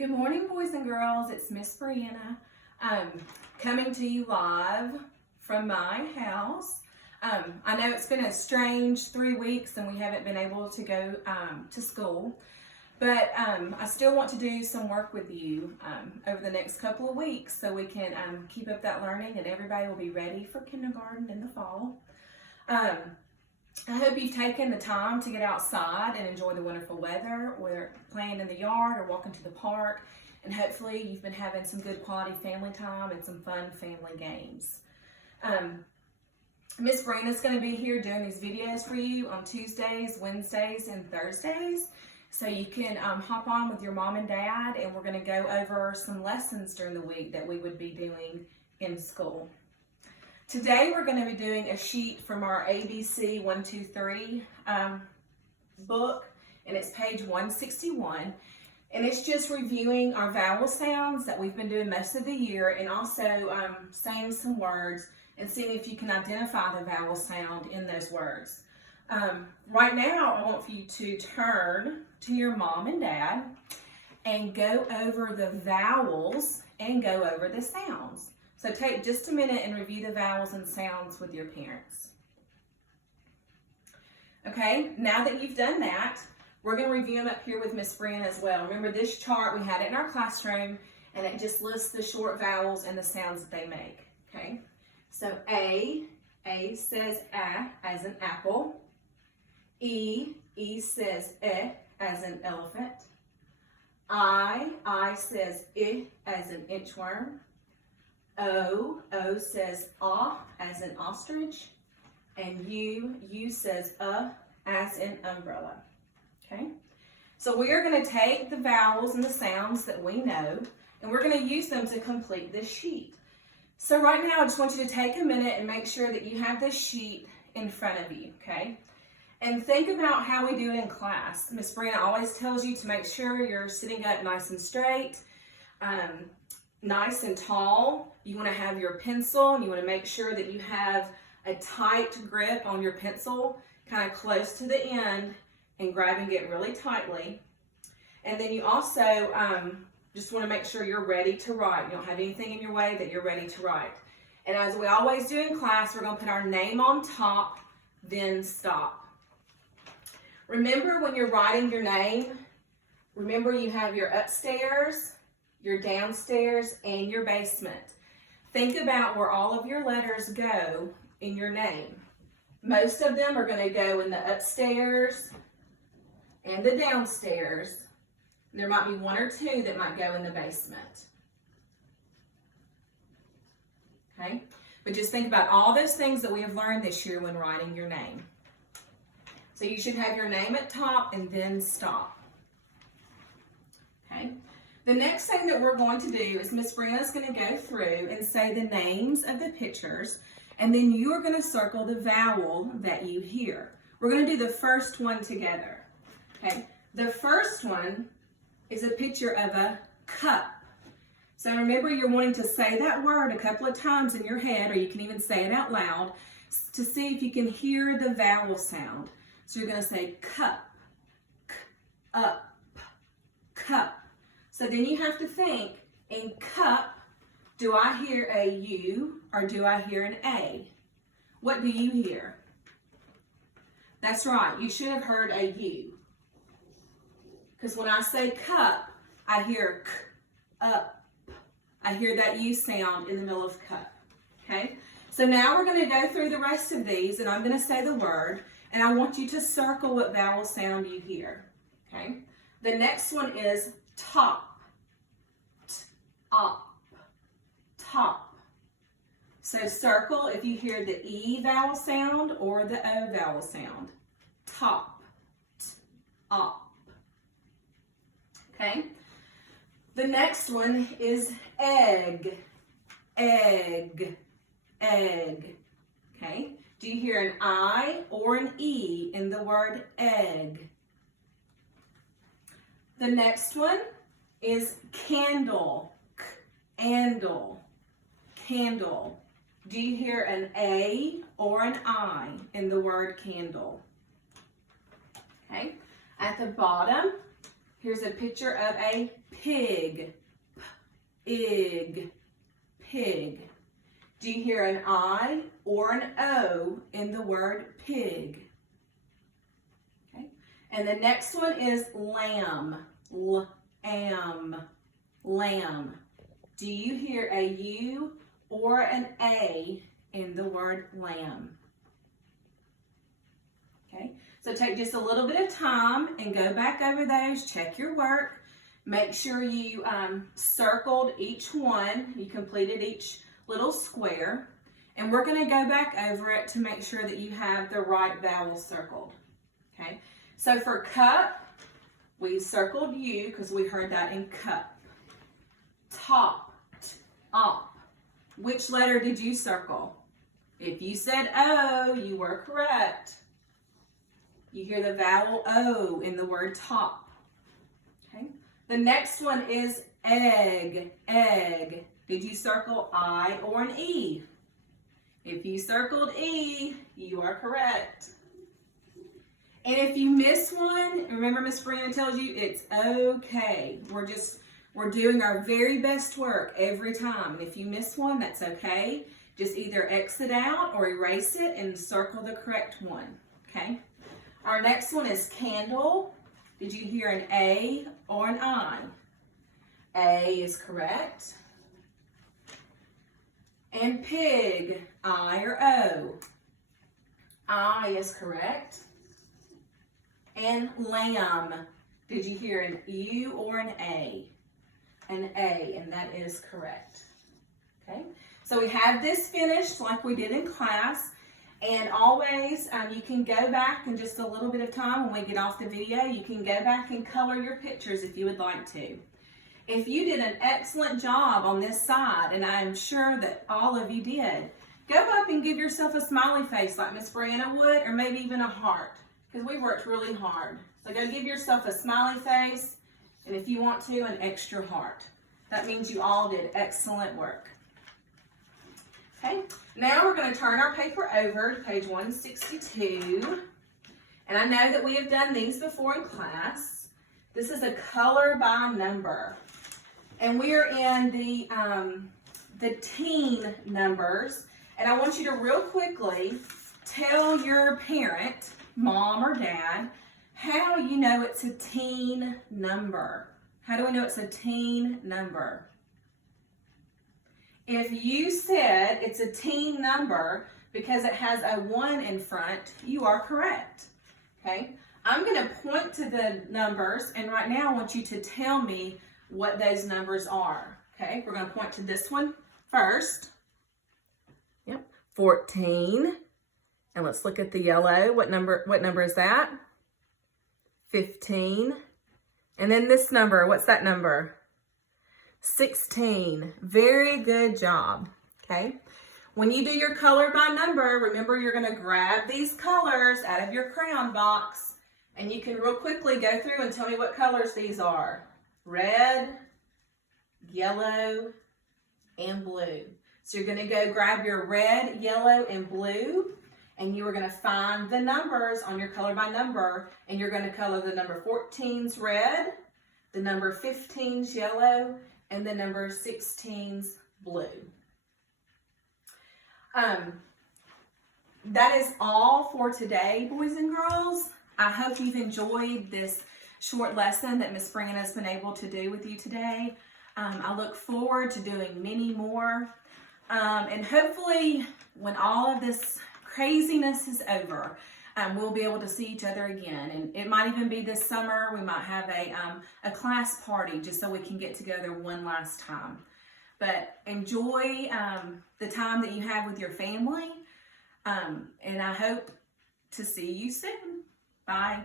Good morning, boys and girls. It's Miss Briana coming to you live from my house. I know it's been a strange 3 weeks and we haven't been able to go to school, but I still want to do some work with you over the next couple of weeks so we can keep up that learning and everybody will be ready for kindergarten in the fall. I hope you've taken the time to get outside and enjoy the wonderful weather, or playing in the yard or walking to the park, and hopefully you've been having some good quality family time and some fun family games. Miss Briana's going to be here doing these videos for you on Tuesdays, Wednesdays, and Thursdays, so you can hop on with your mom and dad, and we're going to go over some lessons during the week that we would be doing in school. Today we're going to be doing a sheet from our ABC 1, 2, 3 book, and it's page 161, and it's just reviewing our vowel sounds that we've been doing most of the year, and also saying some words and seeing if you can identify the vowel sound in those words. Right now I want for you to turn to your mom and dad and go over the vowels and go over the sounds. So take just a minute and review the vowels and sounds with your parents. Okay, now that you've done that, we're going to review them up here with Miss Briana as well. Remember this chart, we had it in our classroom, and it just lists the short vowels and the sounds that they make. Okay, so A says A as an apple. E says E as an elephant. I says I as an inchworm. O says as an ostrich, and U says as an umbrella. Okay, so we are going to take the vowels and the sounds that we know, and we're going to use them to complete this sheet. So right now I just want you to take a minute and make sure that you have this sheet in front of you, okay? And think about how we do it in class. Miss Briana always tells you to make sure you're sitting up nice and straight, nice and tall. You want to have your pencil, and you want to make sure that you have a tight grip on your pencil, kind of close to the end, and grabbing it really tightly. And then you also just want to make sure you're ready to write. You don't have anything in your way, that you're ready to write. And as we always do in class, we're going to put our name on top, then stop. Remember, when you're writing your name, remember you have your upstairs, your downstairs, and your basement. Think about where all of your letters go in your name. Most of them are going to go in the upstairs and the downstairs. There might be 1 or 2 that might go in the basement. Okay? But just think about all those things that we have learned this year when writing your name. So you should have your name at top and then stop. Okay? The next thing that we're going to do is Miss Briana's going to go through and say the names of the pictures, and then you are going to circle the vowel that you hear. We're going to do the first one together. Okay, the first one is a picture of a cup. So remember, you're wanting to say that word a couple of times in your head, or you can even say it out loud to see if you can hear the vowel sound. So you're going to say cup, up, cup. So then you have to think, in cup, do I hear a U or do I hear an A? What do you hear? That's right, you should have heard a U. Because when I say cup, I hear k, up. I hear that U sound in the middle of cup. Okay? So now we're going to go through the rest of these, and I'm going to say the word, and I want you to circle what vowel sound you hear. Okay? The next one is top. Up, top. So circle if you hear the E vowel sound or the O vowel sound. Top, up. Okay. The next one is egg, egg, egg. Okay. Do you hear an I or an E in the word egg? The next one is candle. Candle, candle. Do you hear an A or an I in the word candle? Okay. At the bottom, Here's a picture of a pig. Pig. Pig. Do you hear an I or an O in the word pig? Okay. And the next one is lamb. Lamb. Lamb. Do you hear a U or an A in the word lamb? Okay. So take just a little bit of time and go back over those, check your work. Make sure you circled each one, you completed each little square. And we're going to go back over it to make sure that you have the right vowel circled. Okay. So for cup, we circled U because we heard that in cup. Top, op. Which letter did you circle? If you said O, you were correct. You hear the vowel O in the word top. Okay. The next one is egg. Egg. Did you circle I or an E? If you circled E, you are correct. And if you miss one, remember Miss Briana tells you it's okay. We're doing our very best work every time. And if you miss one, that's okay. Just either exit out or erase it and circle the correct one. Okay. Our next one is candle. Did you hear an A or an I? A is correct. And pig, I or O? I is correct. And lamb, did you hear an U or an A? An A, and that is correct. Okay, so we have this finished like we did in class. And always, you can go back in just a little bit of time when we get off the video. You can go back and color your pictures if you would like to. If you did an excellent job on this side, and I'm sure that all of you did, go up and give yourself a smiley face like Miss Briana would, or maybe even a heart, because we worked really hard. So go give yourself a smiley face, and if you want to, an extra heart. That means you all did excellent work. Okay, now we're going to turn our paper over to page 162. And I know that we have done these before in class. This is a color by number. And we are in the teen numbers. And I want you to real quickly tell your parent, mom or dad, how you know it's a teen number. How do we know it's a teen number? If you said it's a teen number because it has a 1 in front, you are correct. Okay? I'm going to point to the numbers, and right now I want you to tell me what those numbers are. Okay? We're going to point to this one first. Yep. 14. And let's look at the yellow. What number is that? 15. And then this number, what's that number? 16. Very good job. Okay. When you do your color by number, remember you're going to grab these colors out of your crayon box, and you can real quickly go through and tell me what colors these are. Red, yellow, and blue. So you're going to go grab your red, yellow, and blue, and you are going to find the numbers on your color by number, and you're going to color the number 14's red, the number 15's yellow, and the number 16's blue. That is all for today, boys and girls. I hope you've enjoyed this short lesson that Miss Briana has been able to do with you today. I look forward to doing many more. And hopefully when all of this craziness is over, we'll be able to see each other again. And it might even be this summer. We might have a class party just so we can get together one last time. But enjoy the time that you have with your family. And I hope to see you soon. Bye.